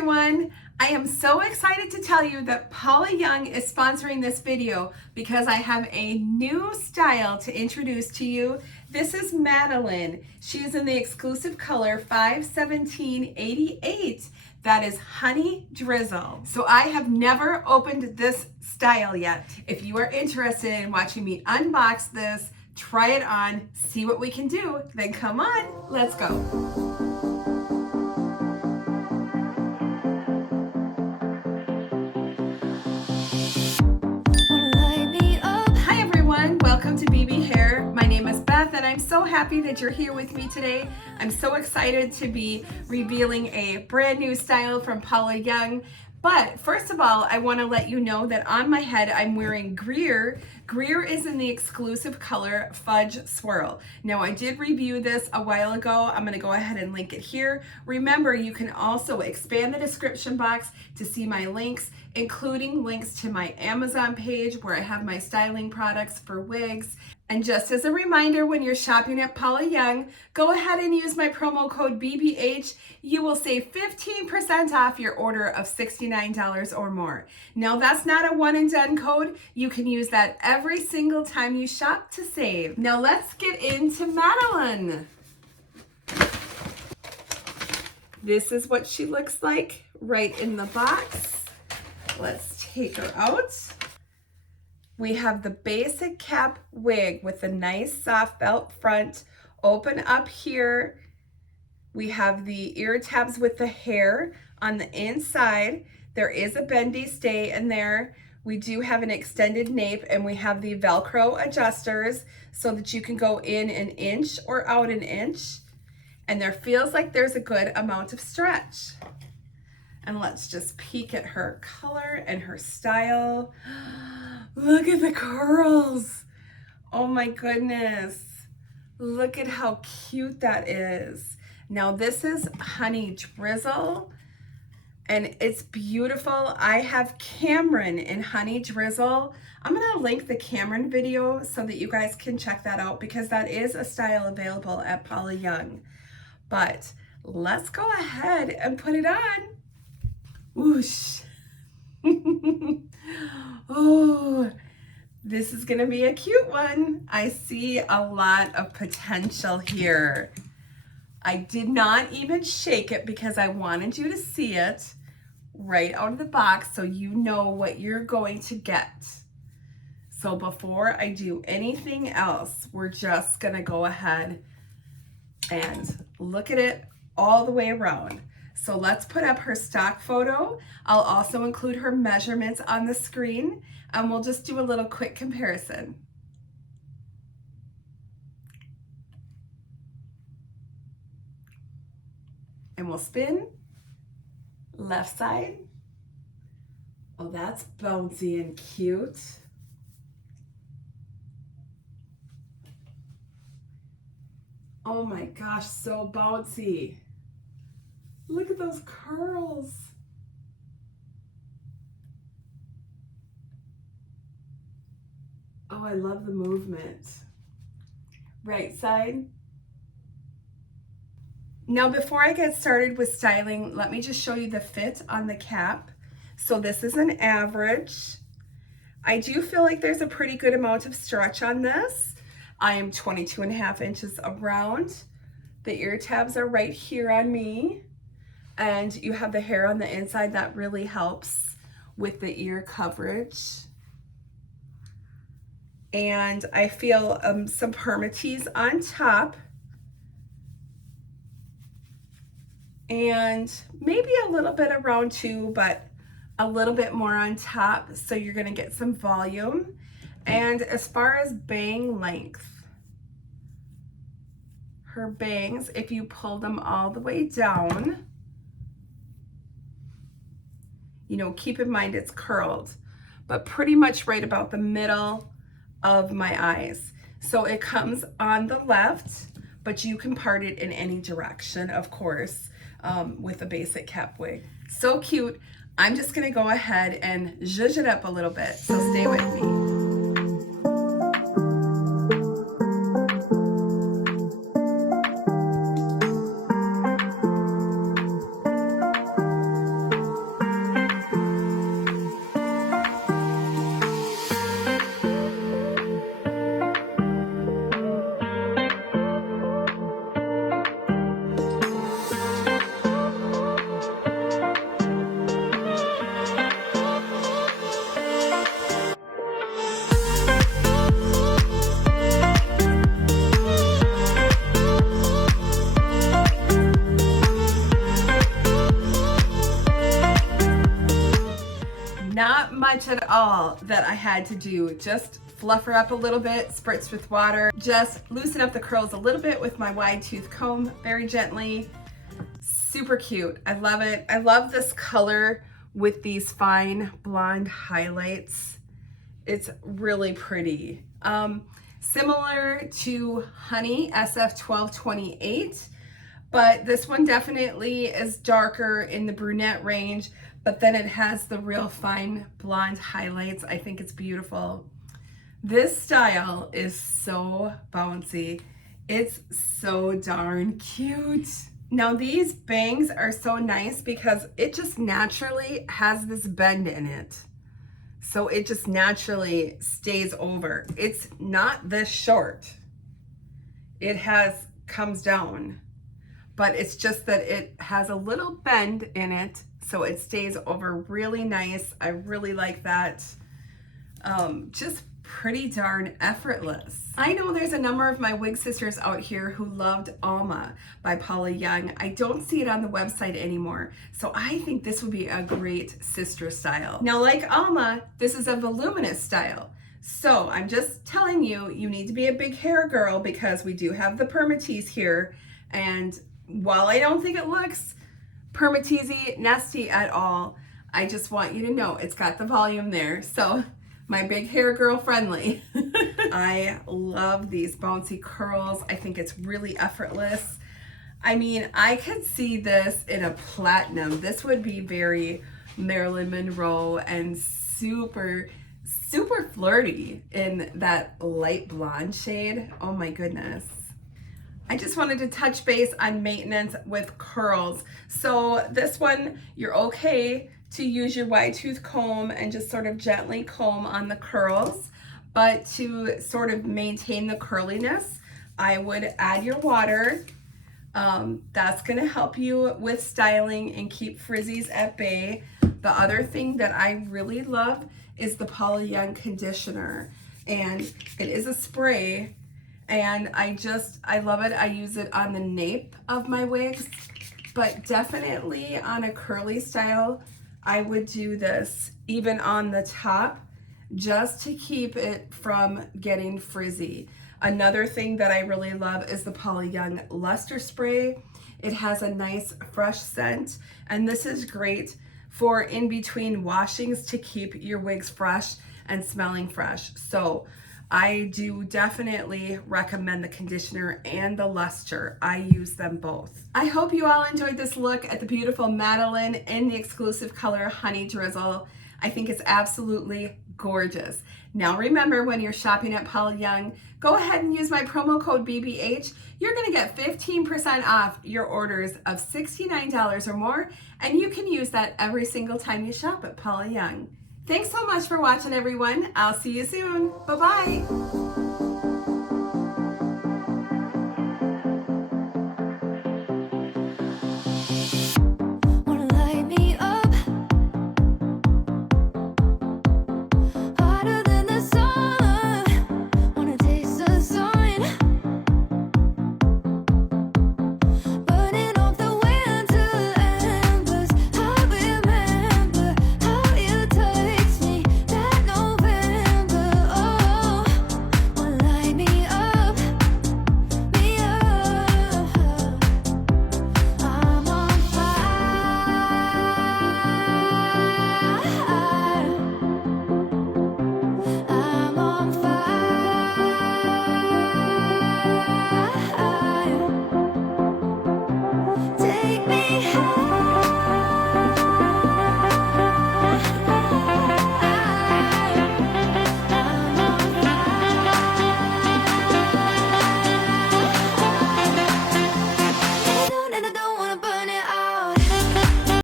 everyone. I am so excited to tell you that Paula Young is sponsoring this video because I have a new style to introduce to you. This is Madeline. She is in the exclusive color 51788. That is Honey Drizzle. So I have never opened this style yet. If you are interested in watching me unbox this, try it on, see what we can do, then come on, let's go. Welcome to BB Hair. My name is Beth and I'm so happy that you're here with me today. I'm so excited to be revealing a brand new style from Paula Young. But first of all, I want to let you know that on my head I'm wearing Greer. Greer is in the exclusive color Fudge Swirl. Now I did review this a while ago. I'm going to go ahead and link it here. Remember, you can also expand the description box to see my links, including links to my Amazon page where I have my styling products for wigs. And just as a reminder, when you're shopping at Paula Young, go ahead and use my promo code BBH. You will save 15% off your order of $69 or more. Now that's not a one and done code. You can use that every single time you shop to save. Now let's get into Madeline. This is what she looks like right in the box. Let's take her out. We have the basic cap wig with a nice soft belt front. Open up here. We have the ear tabs with the hair on the inside. There is a bendy stay in there. We do have an extended nape and we have the Velcro adjusters so that you can go in an inch or out an inch. And there feels like there's a good amount of stretch. And let's just peek at her color and her style. Look at the curls. Oh my goodness. Look at how cute that is. Now this is Honey Drizzle and it's beautiful. I have Cameron in Honey Drizzle. I'm gonna link the Cameron video so that you guys can check that out because that is a style available at Paula Young. But let's go ahead and put it on. Whoosh. Oh, this is gonna be a cute one. I see a lot of potential here. I did not even shake it because I wanted you to see it right out of the box so you know what you're going to get. So before I do anything else, we're just gonna go ahead and look at it all the way around. So let's put up her stock photo. I'll also include her measurements on the screen and we'll just do a little quick comparison. And we'll spin. Left side. Oh, that's bouncy and cute. Oh my gosh, so bouncy. Look at those curls. Oh, I love the movement. Right side. Now, before I get started with styling, let me just show you the fit on the cap. So this is an average. I do feel like there's a pretty good amount of stretch on this. I am 22.5 inches around. The ear tabs are right here on me. And you have the hair on the inside that really helps with the ear coverage. And I feel some permatease on top. And maybe a little bit around too, but a little bit more on top. So you're gonna get some volume. And as far as bang length, her bangs, if you pull them all the way down, you know, keep in mind it's curled, but pretty much right about the middle of my eyes. So it comes on the left, but you can part it in any direction, of course, with a basic cap wig. So cute. I'm just gonna go ahead and zhuzh it up a little bit, so stay with me. much at all that I had to do. Just fluff her up a little bit, spritz with water, just loosen up the curls a little bit with my wide tooth comb very gently. Super cute. I love it. I love this color with these fine blonde highlights. It's really pretty. Similar to Honey SF1228, but this one definitely is darker in the brunette range, but then it has the real fine blonde highlights. I think it's beautiful. This style is so bouncy. It's so darn cute. Now these bangs are so nice because it just naturally has this bend in it. So it just naturally stays over. It's not this short. It comes down, but it's just that it has a little bend in it, so it stays over really nice. I really like that. Just pretty darn effortless. I know there's a number of my wig sisters out here who loved Alma by Paula Young. I don't see it on the website anymore, so I think this would be a great sister style. Now, like Alma, this is a voluminous style. So I'm just telling you, you need to be a big hair girl because we do have the permatease here. And while I don't think it looks permateasy, nesty at all, I just want you to know it's got the volume there. So my big hair girl friendly. I love these bouncy curls. I think it's really effortless. I mean, I could see this in a platinum. This would be very Marilyn Monroe and super, super flirty in that light blonde shade. Oh my goodness. I just wanted to touch base on maintenance with curls. So this one, you're okay to use your wide tooth comb and just sort of gently comb on the curls, but to sort of maintain the curliness, I would add your water. That's gonna help you with styling and keep frizzies at bay. The other thing that I really love is the Paula Young conditioner, and it is a spray, and I love it. I use it on the nape of my wigs, but definitely on a curly style, I would do this even on the top just to keep it from getting frizzy. Another thing that I really love is the Paula Young Luster Spray. It has a nice fresh scent, and this is great for in between washings to keep your wigs fresh and smelling fresh. So I do definitely recommend the conditioner and the luster. I use them both. I hope you all enjoyed this look at the beautiful Madeline in the exclusive color Honey Drizzle. I think it's absolutely gorgeous. Now remember, when you're shopping at Paula Young, go ahead and use my promo code BBH. You're gonna get 15% off your orders of $69 or more, and you can use that every single time you shop at Paula Young. Thanks so much for watching, everyone. I'll see you soon. Bye-bye.